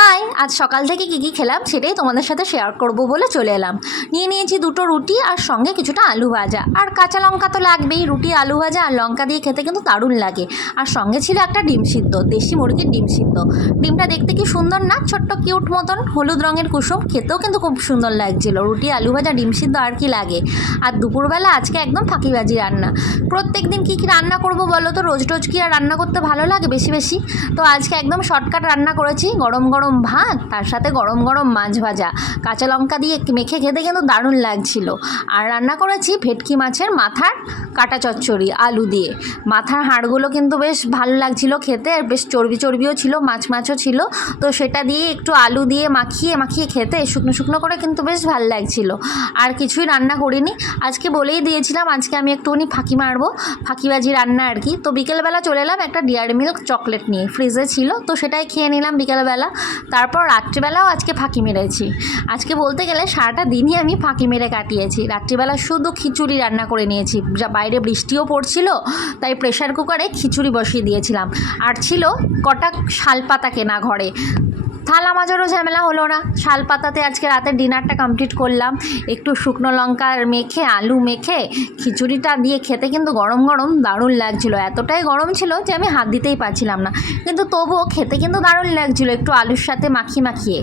High, আজ সকাল থেকে কী খেলাম সেটাই তোমাদের সাথে শেয়ার করব বলে চলে এলাম। নিয়েছি দুটো রুটি আর সঙ্গে কিছুটা আলু ভাজা, আর কাঁচা লঙ্কা তো লাগবেই। রুটি, আলু ভাজা আর লঙ্কা দিয়ে খেতে কিন্তু দারুণ লাগে। আর সঙ্গে ছিল একটা ডিম সিদ্ধ, দেশি মুরগির ডিম সিদ্ধ। ডিমটা দেখতে কি সুন্দর না, ছোট্ট কিউট মতন, হলুদ রঙের কুসুম, খেতেও কিন্তু খুব সুন্দর লাগছিল। রুটি, আলু ভাজা, ডিম সিদ্ধ আর কি লাগে। আর দুপুরবেলা আজকে একদম ফাঁকিবাজি রান্না। প্রত্যেক দিন কী রান্না করব বলো তো, রোজ রোজ কি আর রান্না করতে ভালো লাগে বেশি বেশি? তো আজকে একদম শর্টকাট রান্না করেছি। গরম গরম ভাত, তার সাথে গরম গরম মাছ ভাজা, কাঁচা লঙ্কা দিয়ে মেখে খেতে কিন্তু দারুণ লাগছিল। আর রান্না করেছি ভেটকি মাছের মাথার কাটা চচ্চড়ি আলু দিয়ে। মাথার হাড়গুলো কিন্তু বেশ ভালো লাগছিল খেতে, আর বেশ চর্বিও ছিল, মাছও ছিল। তো সেটা দিয়ে একটু আলু দিয়ে মাখিয়ে খেতে শুকনো শুকনো করে কিন্তু বেশ ভালো লাগছিল। আর কিছুই রান্না করিনি আজকে, বলেই দিয়েছিলাম আজকে আমি একটুখানি ফাঁকিবাজি রান্না আর কি। তো বিকেলবেলা চলে এলাম একটা ডেয়ারি মিল্ক চকলেট নিয়ে, ফ্রিজে ছিল তো সেটাই খেয়ে নিলাম বিকেলবেলা। তারপর রাত্রিবেলাও আজকে ফাঁকি মেরেছি। আজকে বলতে গেলে সারাটা দিনই আমি ফাঁকি মেরে কাটিয়েছি। রাত্রিবেলা শুধু খিচুড়ি রান্না করে নিয়েছি, বাইরে বৃষ্টিও পড়ছিল, তাই প্রেশার কুকারে খিচুড়ি বসিয়ে দিয়েছিলাম। আর ছিল কটা শালপাতা কেনা ঘরে, থালা মাজারও ঝামেলা হলো না। শালপাতাতে আজকে রাতের ডিনারটা কমপ্লিট করলাম। একটু শুকনো লঙ্কা মেখে, আলু মেখে খিচুড়িটা দিয়ে খেতে কিন্তু গরম গরম দারুণ লাগছিল। এতটাই গরম ছিল যে আমি হাত দিতেই পারছিলাম না, কিন্তু তবুও খেতে কিন্তু দারুণ লাগছিল, একটু আলুর সাথে মাখিয়ে।